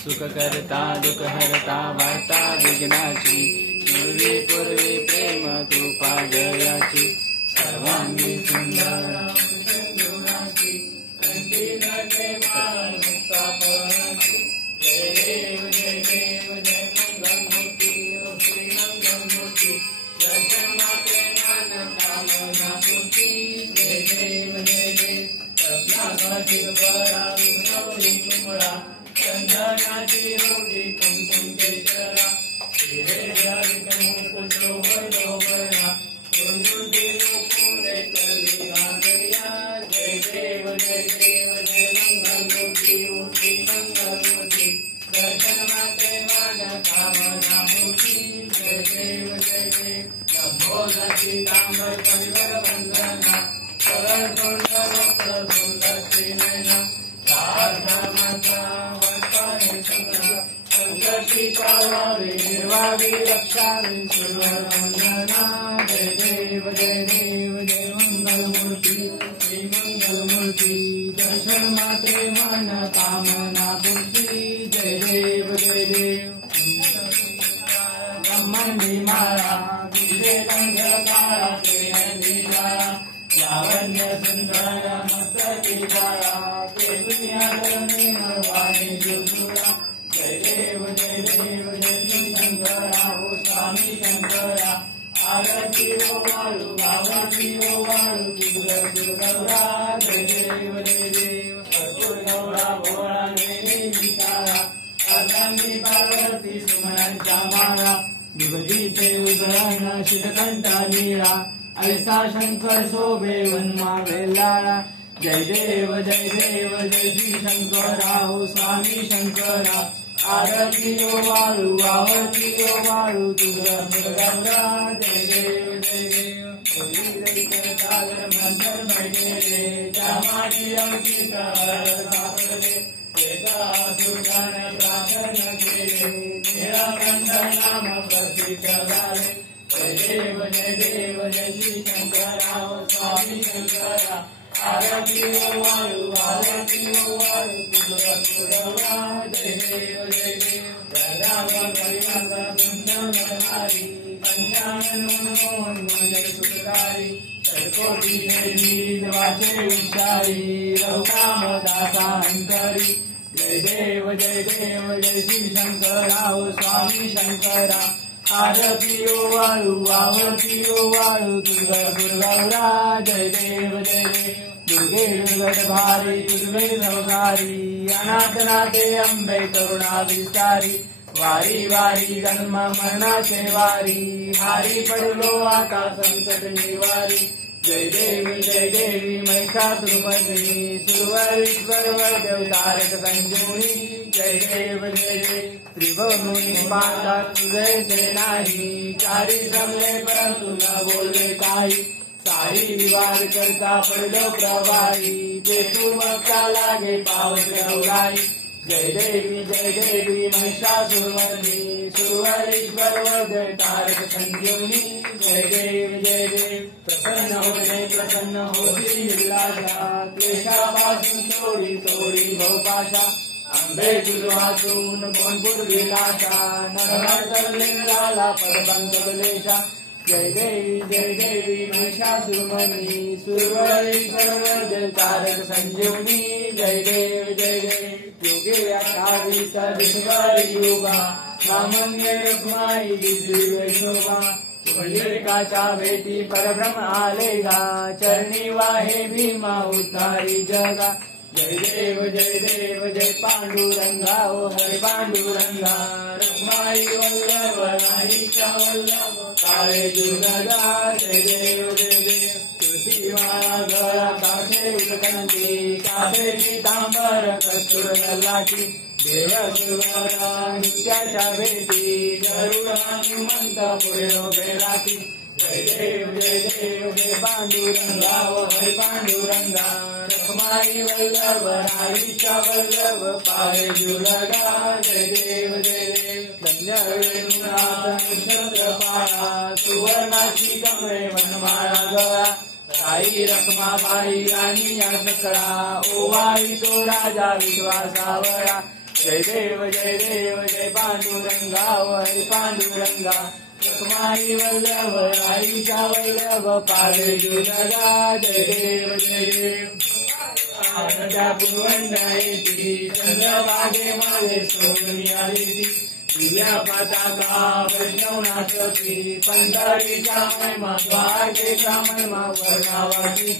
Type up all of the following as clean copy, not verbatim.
सुख करता दुख हरता वार्ता विघ्नाची पूर्वी पूर्वी प्रेम कृपा जयाची सर्वांगी सुंदर ऐसा शंकर शोभे वनमा वेलाळा जय देव जय श्री शंकरा हो स्वामी शंकरा आरती ओ वाळू आवती ओ वाळू तुझा गंगा जय देव सागर मंदिर बैठे जामाची अंकिता सापडले एका सुखाने प्रार्थना केले निळाकंठ नाम प्रसिद्ध झाले जय देव जय श्री शंकरा हो स्वामी शंकरा आरती ओ वाळू तुझा जय देव राम परिवार सुंदरहारी पंचानन मनमोहन जय सुखकारी सरकोटी देवी वाचे उच्चारी रघुराम दासा अंतरी जय देव जय श्री शंकरा हो स्वामी शंकरा आरती ओ वाळू आवती ओ वाळू तुझा गुरुगौरा जय देव दुर्गे दुर्गट भारी दुर्गे संसारी अनाथनाथे अंबे करुणा विस्तारी वारी वारी जन्म मरणाचे वारी हारी पडलो आता संकट निवारी जय देवी महिषासुरमर्दिनी सुरवरीश्वर वरदेव तारक संजीवनी जय देव त्रिभुवनी माता तुझे से नाही चारी जमले परंतु न बोलले काही सारी विवाद करता पडलो प्रवाही पेटू मक्का लागे पावस गौराई जय देवी महिषासुरमर्दिनी सुरवरीश्वर वरदेव तारक संजीवनी जय देव प्रसन्न होती विलासा क्लेशापासून तोडी भवपाशा अंबे तुझवातून कोणपूर विलासा नरलिंगाला परबंध बलेशा जय देवी महिषासुरमर्दिनी सुरवरीश्वर वरदेव तारक संजीवनी जय देव योगे अठावी सदिवारी योगा सामान्य रखमाई श्री वैष्णवा पुंडलिकाच्या भेटी परब्रह्म आलेगा चरणी वाहे भीमा उद्धारी जगा जय देव जय पांडुरंगा ओ हरे पांडुरंगा रखमाई वल्लभ राहीच्या वल्लभ काळे दुर्गा जय देव तुळशी माळा गळा कासे उलकंती कासे पीतांबर कस्तुर लाटी देव सुरवरा नित्याच्या भेटी गरुड हनुमंत पुढे उभे राहती जय देव पांडुरंगा ओ हरे पांडुरंगा रखमाई वल्लभ राहीच्या वल्लभ पाळे दुर्गा जय देव धन्य वेणुनाथ नक्षत्रपाळा सुवर्णाची कमळे वनमाळा गळा राई रखमाबाई आणि या सकळा ओवाळी तो राजा विश्वासावळा जय देव जय पांडुरंगा हरी पांडुरंगा रखमाई वल्लभ राईचा वल्लभ पावे जुलगा जय देव आनंदा पुरवंडायती चंद्रभागे माझे सोनी आली दिव्या पताका वैष्णवनाथी पंढरीचा महिमा द्वारकेचा महिमा वर्णावाची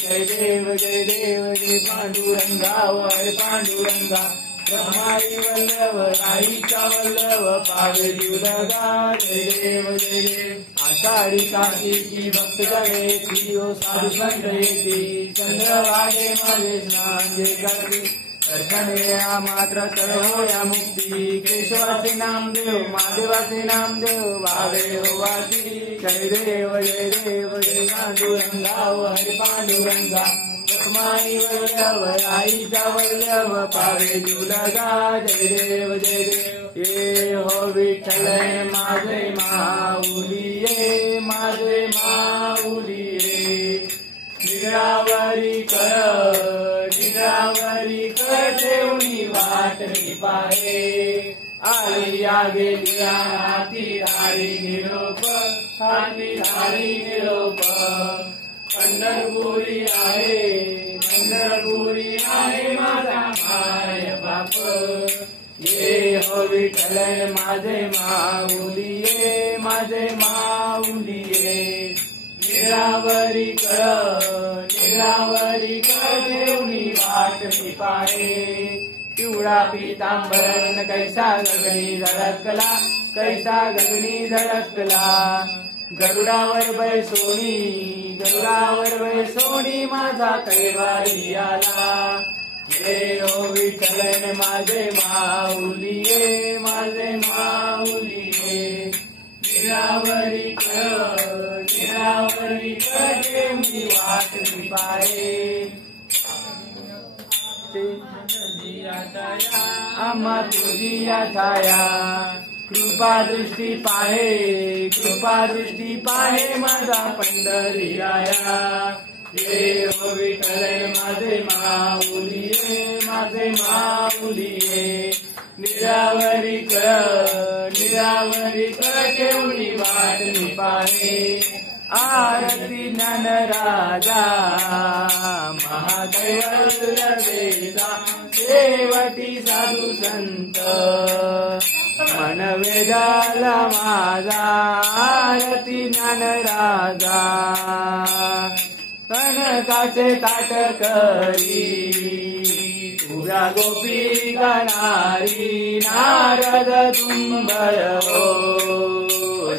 जय देव जय पांडुरंगा हरी पांडुरंगा रखमाई वल्लभ राईचा वल्लभ पावे जुलगा जय देव आषाढी कार्तिकी भक्त जनेती ओ साधू संत येती चंद्रभागे माझे स्नान जे करती दर्शन या मात्र तर होया मुक्ती केशवाचे नामदेव महादेवाचे नामदेव भावे हो वाची जय देव जय पांडुरंगा हरी पांडुरंगा रखमाई वल्लभ राईचा वल्लभ पावे जुलगा जय देव ये हो विठ्ठल माझे माऊली माझे माऊली निरावरी कर देवनी वाट पाहे आलिया गेलिया हाती धारी निरोप पंढरपुरी आहे माझा माय बाप ये हो विठ्ठल माझे माऊली निरावरी कर देवनी वाट पाहे पिवळा पीतांबरन कैसा गगनी धडकला गरुडावर बैसोनी माझा कैवारी आला ये हो विठ्ठल माझे माऊली निरावरी कर देवनी वाट पाहे आम्हा तुझी छाया कृपा दृष्टी पाहे माझा पंढरी राया ये हो विठ्ठल माझे माऊली निरावरी कर देवनी वाट पाहे आरती ज्ञान राजा महादैवतेचा शेवटी साधू संत मन वेदाला माझा आरती ज्ञान राजा कनकाचे ताट करी तुझ्या गोपी गाणारी नारद तुंबळ हो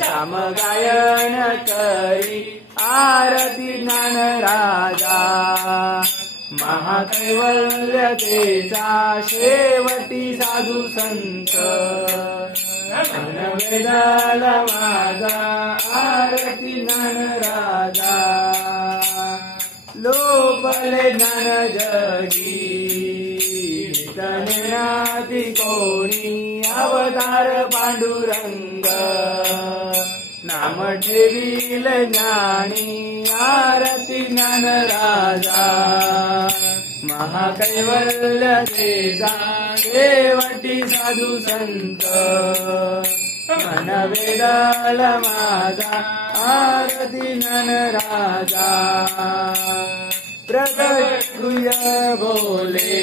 श्याम गायन करी आरती ज्ञान राजा महाकैवल्यतेचा शेवटी साधू संत वेदाला माझा आरती ज्ञान राजा लोपले ज्ञान जगी तन्नादी कोणी अवतार पांडुरंग नाम ठेवील ज्ञानी आरती ज्ञान राजा महाकैवल्यतेचा शेवटी साधू संत मन वेदाला माझा आरती ज्ञान राजा प्रगटूय बोले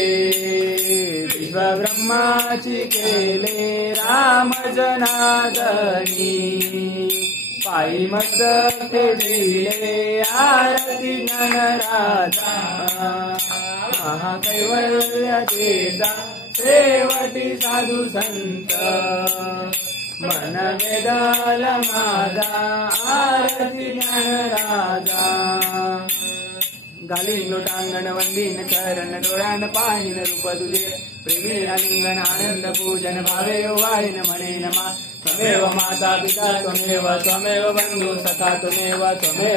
विश्व ब्रह्माची केले राम जनार्दनी पायी मस्तक दिले आरती ज्ञान राजा महाकैवल्यतेचा शेवटी साधू संत मन वेदाला माझा आरती ज्ञान राजा घालीन लोटांगण वंदीन चरण डोळ्यान पाहिन रूप तुझे प्रेमी आलिंगन आनंद पूजन भावे वाहिन म्हणे नमा त्वमेव माता पिता त्वमेव बंधु सखा त्वमेव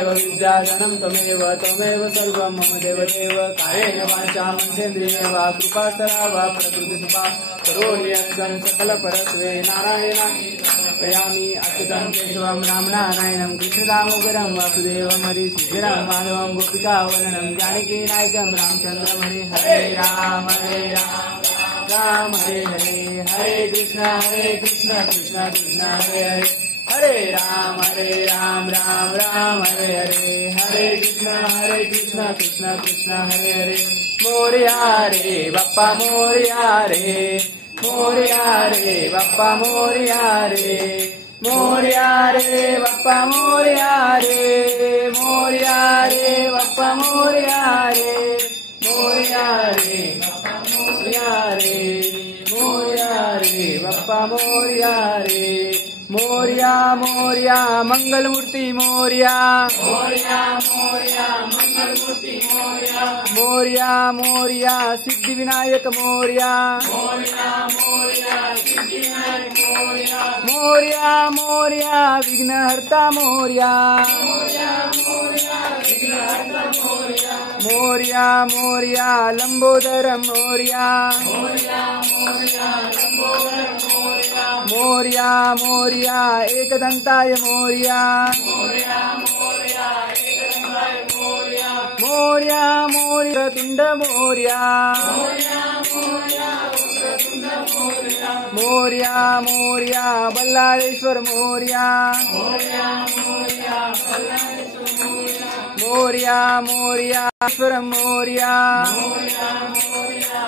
विद्याधनं त्वमेव सर्वं मम देवदेव कायेन वाचा मनसेन्द्रियेण वा कृपास्तरा वा प्रकृतिसुपा करोमि यत्कं सकलपरस्मै नारायणाख्ये समर्पयामि अच्युतं केशवं रामनारायणं कृष्णदामोदरं वासुदेवं हरि श्रीराम माधवं गोपिकावरणं जानकीनायकं रामचन्द्रं हरे राम राम हरे हरे, हरे कृष्ण कृष्ण कृष्ण हरे हरे, हरे राम राम राम हरे हरे, हरे कृष्ण कृष्ण कृष्ण हरे हरे। मोरया रे बाप्पा मोरया रे, मोरया रे बाप्पा मोरया रे, मोरया रे बाप्पा मोरया रे, मोरया रे बाप्पा मोरया रे, मोरया रे बाप्पा मोरया रे, मोरया रे बाप्पा मोरया रे। मोरया मोरया मंगलमूर्ती मोरया, मोरया मोरया मंगलमूर्ती मोरया, मोरया मोरया सिद्धिविनायक मोरया, मोरया मोरया सिद्धिविनायक मोरया, मोरया मोरया विघ्नहर्ता मोरया, मोरया मोरया विघ्नहर्ता मोरया, मोरया मोरया लंबोदर मोरया, मोरया मोरया लंबोदर मोरया, मोरया मोरया एकदंताय मोरया, मोरया मोरया एकदंताय मोरया, मोरया मोरया तुंड मोरया, मोरया मोरया तुंड मोरया, मोरया मोरया बल्लाळेश्वर मोरया, मोरया मोरया बल्लाळेश्वर मोरया, मोरया मोरया ईश्वर मोरया, मोरया मोरया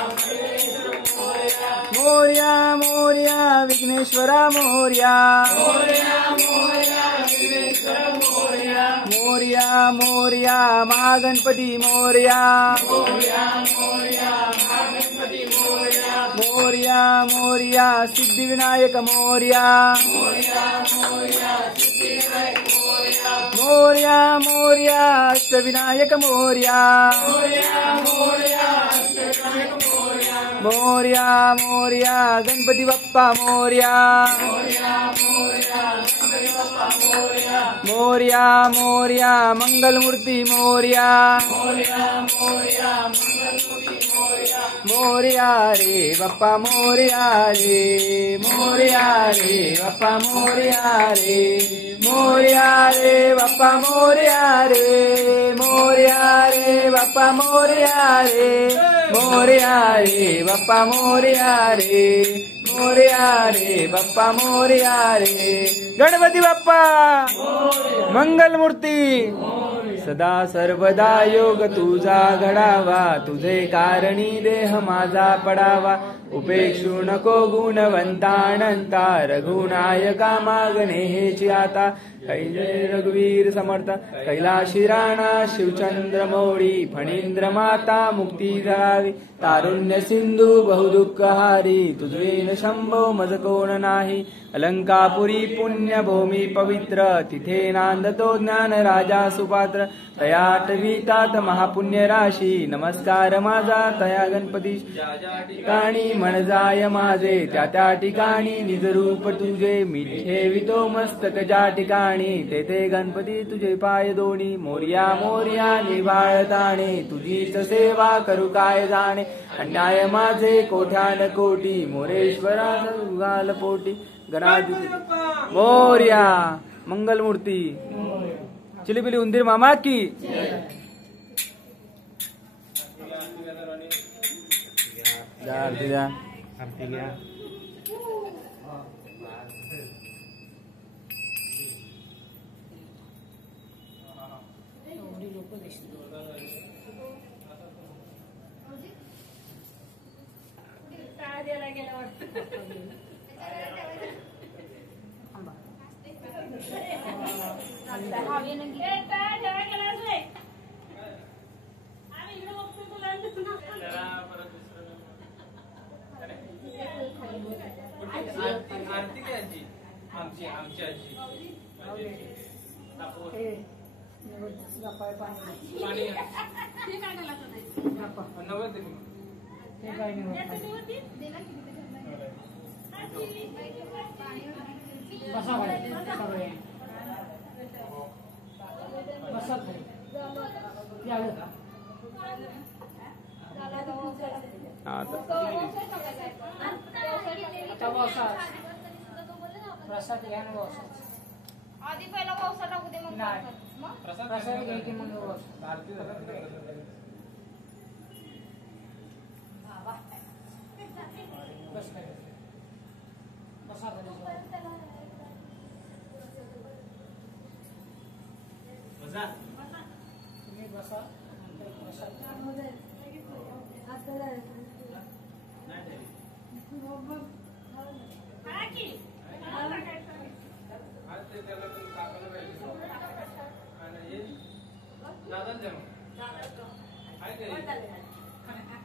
मोरया मोरया विघ्नेश्वरा मोरया, मोरया मोरया विघ्नेश्वरा मोरया, मोरया मोरया महागणपती मोरया, मोरया मोरया महागणपती मोरया, मोरया मोरया सिद्धिविनायक मोरया, मोरया मोरया सिद्धिविनायक मोरया, मोरया मोरया अष्टविनायक मोरया, मोरया मोरया अष्टविनायक मोरया, मोरया मोरया गणपती बाप्पा मोरया, मोरया मोरया गणपती बाप्पा मोरया, मोरया मोरया मंगलमूर्ती मोरया, मोरया मोरया मंगलमूर्ती मोरया, मोरया रे बाप्पा मोरया रे, मोरया रे बाप्पा मोरया रे, मोरया रे बाप्पा मोरया रे, मोरया रे बाप्पा मोरया रे, मोरया रे बाप्पा मोरया रे, मोरया रे बाप्पा मोरया रे। गणपती बाप्पा मंगलमूर्ती सदा सर्वदा योग तुझा घडावा, तुझे कारणी देह माझा पडावा, उपेक्षू नको गुणवंतानंता, रघुनायका मागणे हेची आता, कैलास रघुवीर समर्थ कैलाशी राणा शिवचंद्र मौळी, फणींद्र माता मुक्ती धरावी, तारुण्य सिंधू बहुदुःखहारी, तुझवेन शंभो मज कोण नाही, अलंकापुरी पुण्यभूमी पवित्र, तिथे नांदतो ज्ञान राजा सुपात्र, तयाटवीतात महापुण्य राशी, नमस्कार माझा तया गणपती, ठिकाणी मन जाय माझे त्या त्या ठिकाणी, निज रूप तुझे मी ठेवितो मस्तक ज्या ठिकाणी, तेथे गणपती तुझे पाय दोन्ही, मोरया मोरया निवाळताणे, तुझीच सेवा करू काय जाणे, अन्याय माझे कोट्यान कोटी, मोरेश्वरा घाल पोटी, गणाधिपती मोरया मंगलमूर्ती, चिलीपिली उंदीर मामा की आरती काय आजी आमची आमची आजी पाणी नव्वद प्रसाद घ्या ना आधी पहिला वौसा टाकू दे मग प्रसाद घ्यायची मग आरती तुम्ही बसा नंतर प्रसाद आज ते त्याला पण कापायला पाहिजे आणि हे दादा द्या मग आहे का